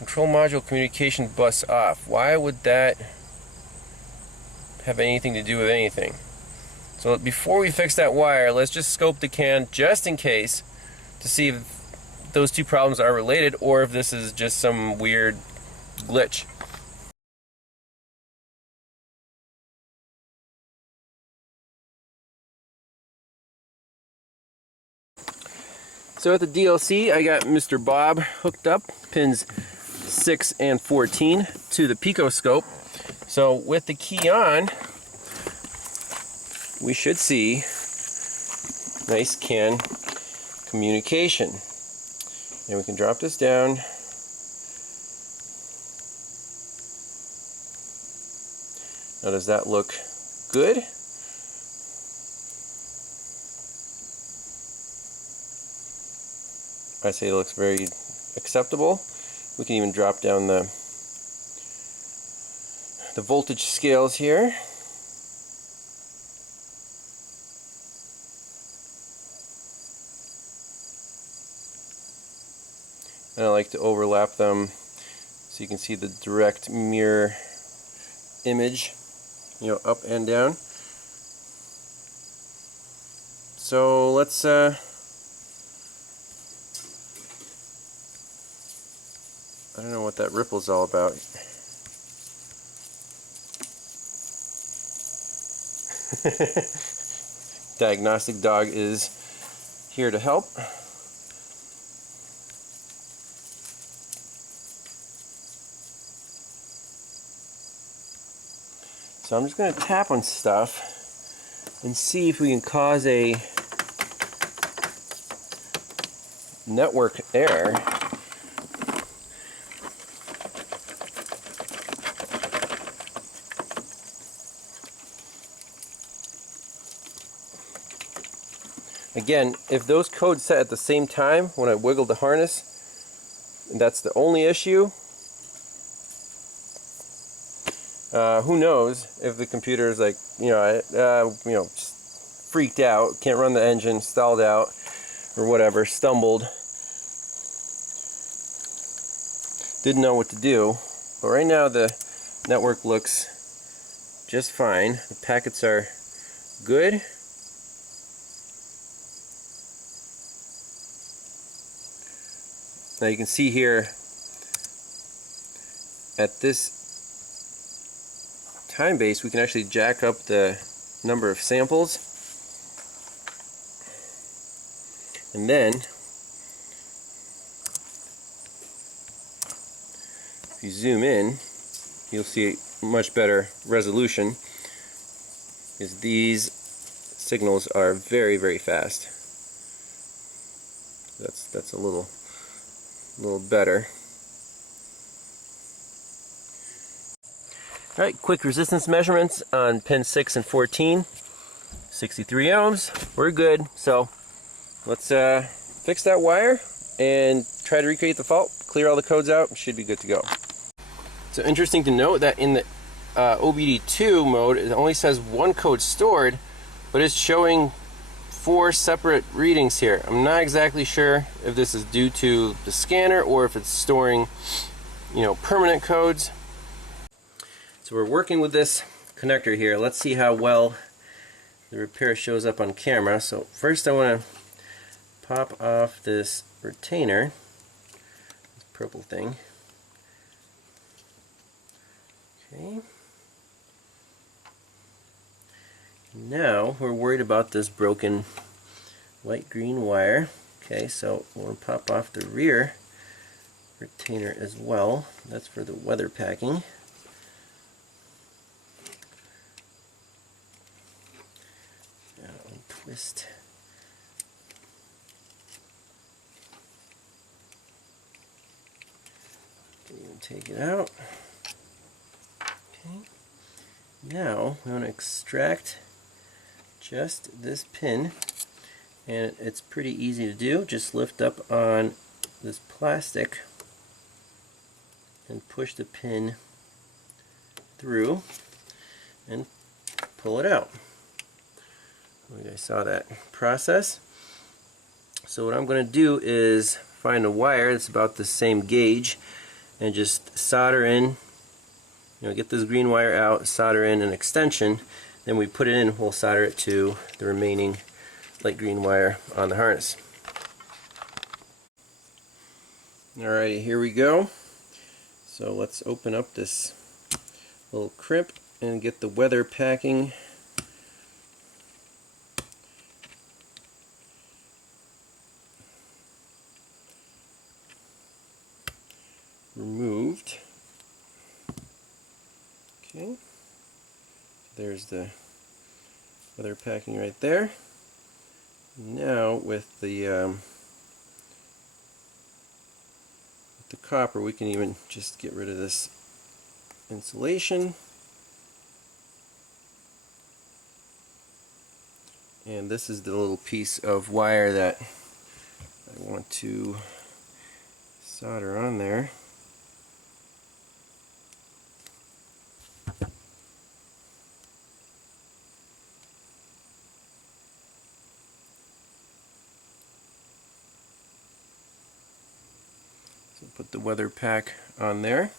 Control module communication bus off. Why would that have anything to do with anything? So before we fix that wire, let's just scope the can just in case to see if those two problems are related or if this is just some weird glitch. So at the DLC, I got Mr. Bob hooked up, pins 6 and 14 to the picoscope. So with the key on, we should see nice can communication. And we can drop this down. Now does that look good? I say it looks very acceptable. We can even drop down the voltage scales here. And I like to overlap them so you can see the direct mirror image, you know, up and down. So let's I don't know what that ripple's all about. Diagnostic dog is here to help. So I'm just going to tap on stuff and see if we can cause a network error. Again, if those codes set at the same time when I wiggled the harness, and that's the only issue, who knows if the computer is like, just freaked out, can't run the engine, stalled out, or whatever, stumbled, didn't know what to do. But right now the network looks just fine. The packets are good. Now you can see here at this time base we can actually jack up the number of samples, and then if you zoom in you'll see a much better resolution, because these signals are very, very fast. That's a little better. Alright, quick resistance measurements on pin 6 and 14. 63 ohms. We're good. So let's fix that wire and try to recreate the fault, clear all the codes out, should be good to go. So interesting to note that in the OBD2 mode it only says one code stored, but it's showing 4 separate readings here. I'm not exactly sure if this is due to the scanner or if it's storing, permanent codes. So we're working with this connector here. Let's see how well the repair shows up on camera. So first I want to pop off this retainer, this purple thing. Okay. Now we're worried about this broken light green wire. Okay, so we'll pop off the rear retainer as well. That's for the weather packing. Now twist. Can even take it out. Okay. Now we want to extract just this pin, and it's pretty easy to do. Just lift up on this plastic and push the pin through and pull it out. You guys saw that process. So what I'm going to do is find a wire that's about the same gauge and just solder in, get this green wire out, solder in an extension, then we put it in, we'll solder it to the remaining light green wire on the harness. Alrighty, here we go. So let's open up this little crimp and get the weather packing removed. Okay, there's the weather packing right there. Now with the copper, we can even just get rid of this insulation. And this is the little piece of wire that I want to solder on there. So put the weather pack on there,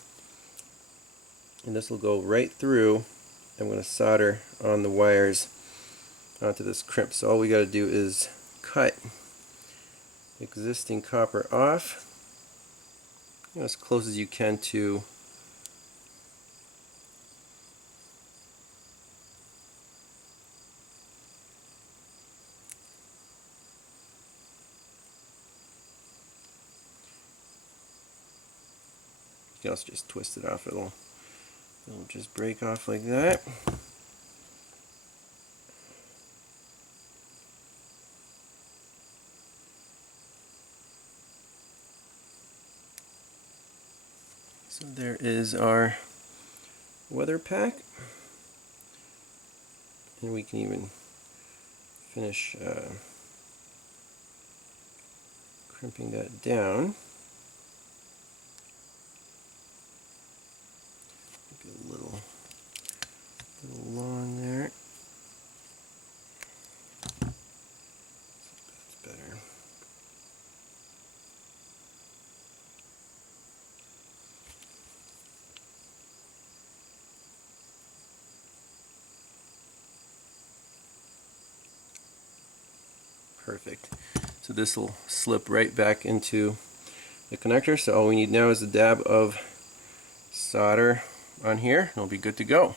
and this will go right through. I'm going to solder on the wires onto this crimp. So all we got to do is cut existing copper off, as close as you can to you can also just twist it off. It'll just break off like that. So there is our weather pack, and we can even finish crimping that down. Get a little long there. That's better. Perfect. So this will slip right back into the connector. So all we need now is a dab of solder on here, and it'll be good to go.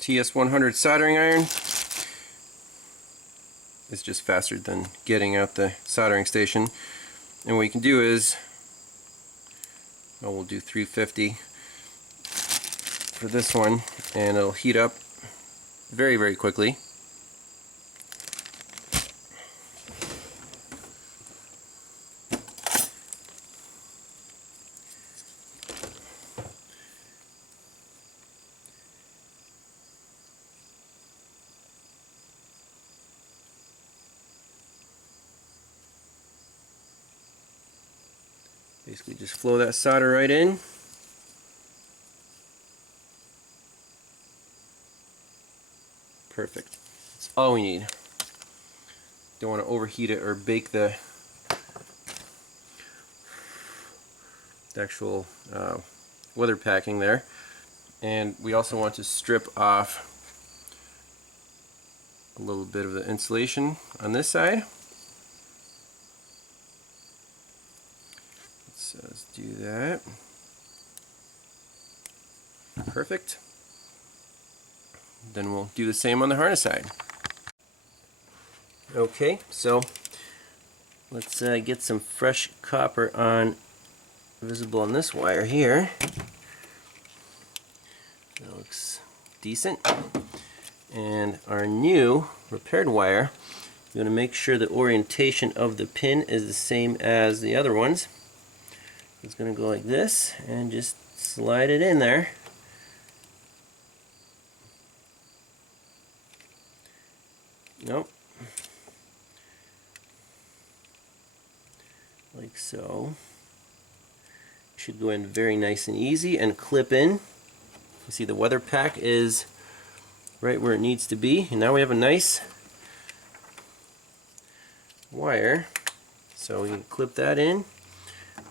TS100 soldering iron is just faster than getting out the soldering station. And what you can do is, we'll do 350 for this one, and it'll heat up very, very quickly. Basically just flow that solder right in. Perfect. That's all we need. Don't want to overheat it or bake the actual weather packing there. And we also want to strip off a little bit of the insulation on this side. Let's do that. Perfect. Then we'll do the same on the harness side. Okay, so let's get some fresh copper on, visible on this wire here. That looks decent. And our new repaired wire, you're going to make sure the orientation of the pin is the same as the other ones. It's going to go like this, and just slide it in there. Nope. Like so. It should go in very nice and easy and clip in. You see the weather pack is right where it needs to be, and now we have a nice wire. So we can clip that in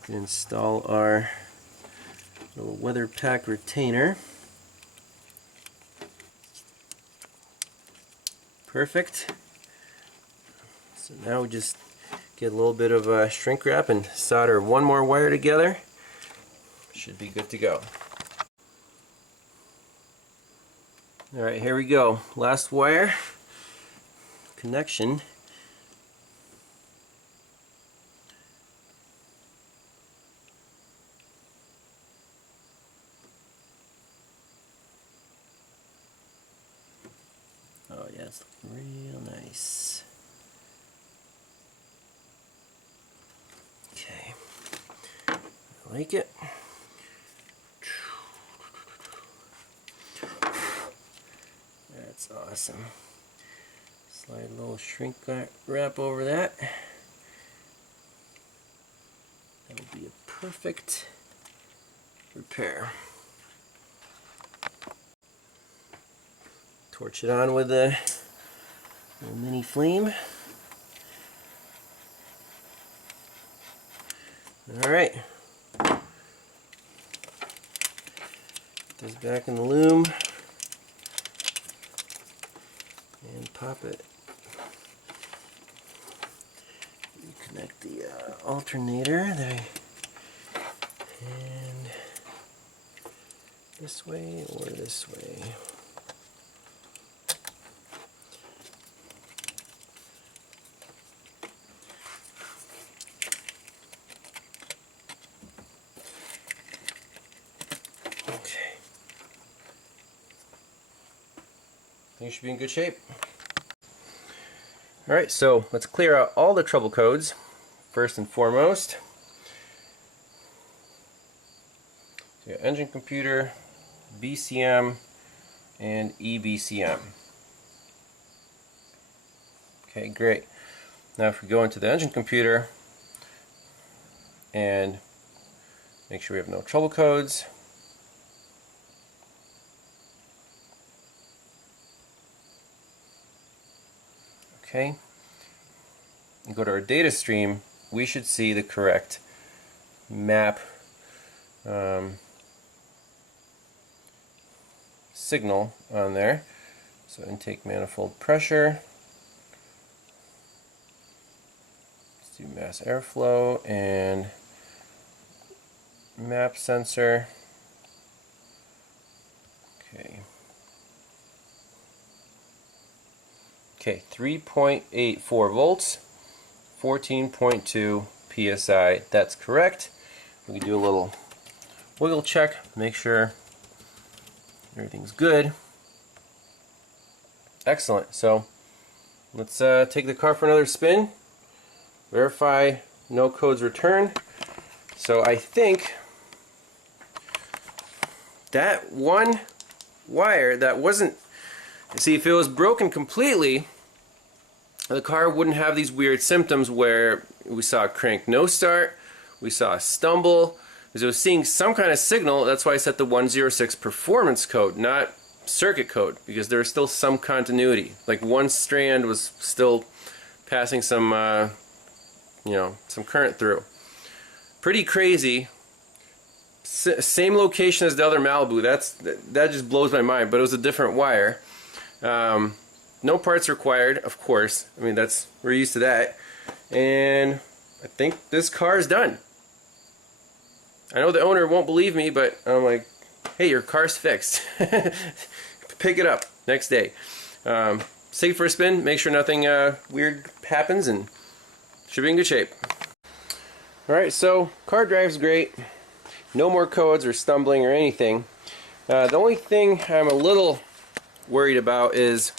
and install our little weather pack retainer. Perfect. So now we just get a little bit of shrink wrap and solder one more wire together. Should be good to go. Alright, here we go. Last wire connection. Oh yeah, it's looking real nice. Okay, I like it. That's awesome. Slide a little shrink wrap over that. That'll be a perfect repair. Torch it on with a little mini flame. Alright. Put this back in the loom and pop it. Connect the alternator there, and this way or this way. Okay. You should be in good shape. Alright, so let's clear out all the trouble codes. First and foremost, so engine computer, BCM, and EBCM. Okay, great. Now if we go into the engine computer and make sure we have no trouble codes. Okay, and go to our data stream, we should see the correct map signal on there. So intake manifold pressure, let's do mass airflow and map sensor. Okay, 3.84 volts, 14.2 psi. That's correct. We can do a little wiggle check, make sure everything's good. Excellent. So let's take the car for another spin. Verify no codes returned. So I think that one wire that wasn't, see, if it was broken completely, the car wouldn't have these weird symptoms where we saw a crank no start, we saw a stumble, because it was seeing some kind of signal. That's why I set the 106 performance code, not circuit code, because there was still some continuity. Like one strand was still passing some, some current through. Pretty crazy. Same location as the other Malibu. That just blows my mind. But it was a different wire. No parts required, of course. I mean, we're used to that. And I think this car is done. I know the owner won't believe me, but I'm like, hey, your car's fixed. Pick it up next day. Take it for a spin, make sure nothing weird happens, and should be in good shape. Alright, so car drives great. No more codes or stumbling or anything. The only thing I'm a little worried about is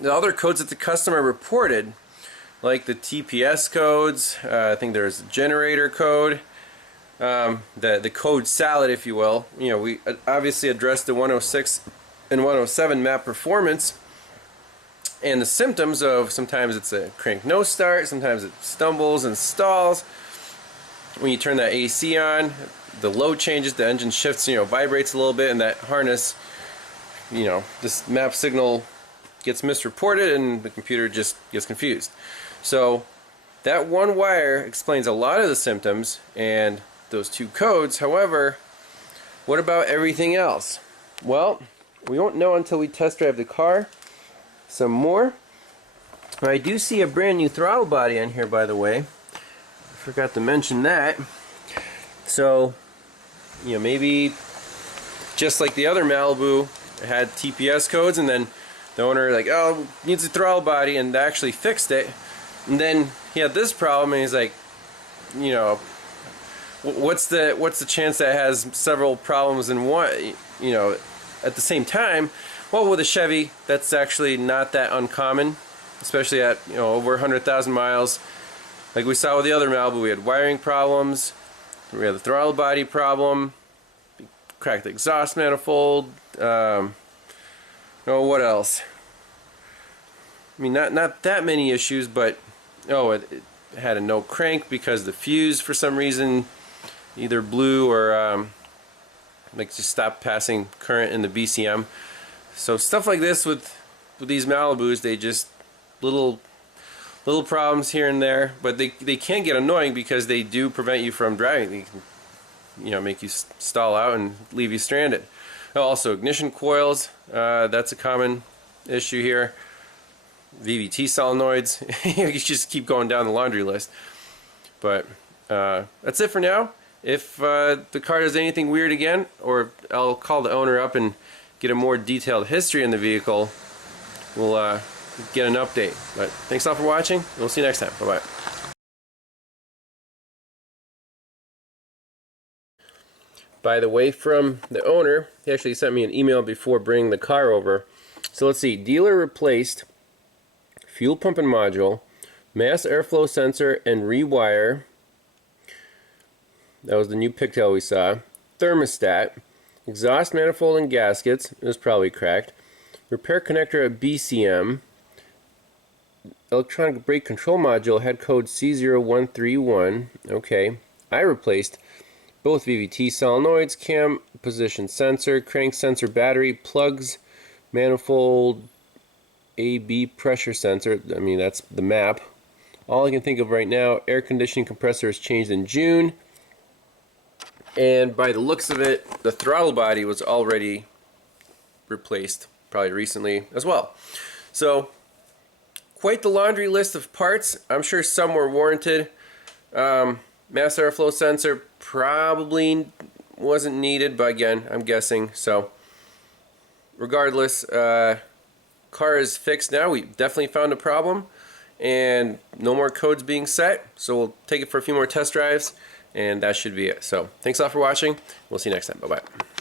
the other codes that the customer reported, like the TPS codes. I think there's a generator code, the code salad, if you will. We obviously addressed the 106 and 107 map performance and the symptoms of sometimes it's a crank no start, sometimes it stumbles and stalls. When you turn that AC on, the load changes, the engine shifts, vibrates a little bit, and that harness, this map signal gets misreported and the computer just gets confused. So that one wire explains a lot of the symptoms and those two codes. However, what about everything else? Well, we won't know until we test drive the car some more. I do see a brand new throttle body on here, by the way. I forgot to mention that. So, you know, maybe just like the other Malibu, it had TPS codes, and then the owner like, oh, needs a throttle body, and they actually fixed it. And then he had this problem, and he's like, you know, what's the chance that it has several problems in one, you know, at the same time? Well, with a Chevy, that's actually not that uncommon, especially at, you know, over 100,000 miles. Like we saw with the other Malibu, we had wiring problems, we had the throttle body problem, cracked the exhaust manifold. Oh, what else? I mean, not that many issues, but it had a no crank because the fuse for some reason either blew or like just stopped passing current in the BCM. So stuff like this with these Malibus, they just little problems here and there, but they can get annoying because they do prevent you from driving. They can, you know, make you stall out and leave you stranded. Also, ignition coils, that's a common issue here. VVT solenoids, you just keep going down the laundry list. But that's it for now. If the car does anything weird again, or I'll call the owner up and get a more detailed history in the vehicle, we'll get an update. But thanks all for watching. We'll see you next time. Bye-bye. By the way, from the owner, he actually sent me an email before bringing the car over. So let's see, dealer replaced fuel pump and module, mass airflow sensor and rewire. That was the new pigtail we saw. Thermostat, exhaust manifold and gaskets, it was probably cracked. Repair connector at BCM. Electronic brake control module had code C0131. Okay. I replaced both VVT solenoids, cam position sensor, crank sensor battery, plugs, manifold, AB pressure sensor. I mean, that's the map. All I can think of right now, air conditioning compressor is changed in June. And by the looks of it, the throttle body was already replaced, probably recently as well. So, quite the laundry list of parts. I'm sure some were warranted. Mass airflow sensor probably wasn't needed, but again, I'm guessing. So, regardless, car is fixed now. We definitely found a problem, and no more codes being set. So we'll take it for a few more test drives, and that should be it. So thanks a lot for watching. We'll see you next time. Bye-bye.